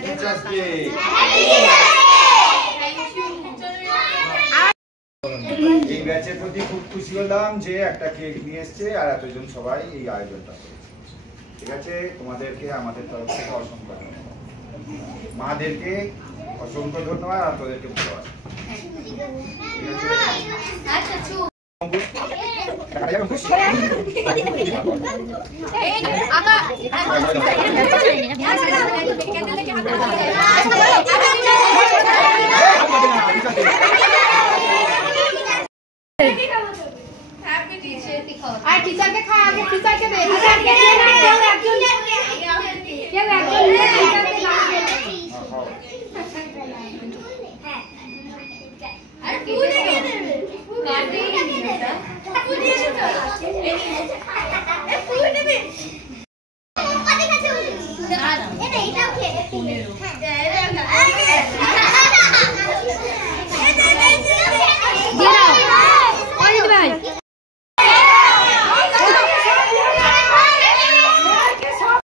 Teachers Day. এই ব্যাচের প্রতি খুব খুশি হলাম যে একটা কেক নিয়ে এসেছে আর এতজন সবাই এই আয়োজনটা করেছে। ঠিক আছে, তোমাদেরকে আমাদের তরফ থেকে অসংখ্য ধন্যবাদ, মাদেরকে অসংখ্য ধন্যবাদ আর তোদেরকে ভালোবাসা। আর টিচারকে খাওয়া আগে টিচারকে দে টিচারকে দে না কেউ একজন নিয়ে টিচারকে নাম দে আর ফুল দিয়ে দেবে কাটে নিয়ে এটা ফুল দিয়ে এসো এই ফুল দেবে কত কাছে এটা এটাও খেয়ে 15 হ্যাঁ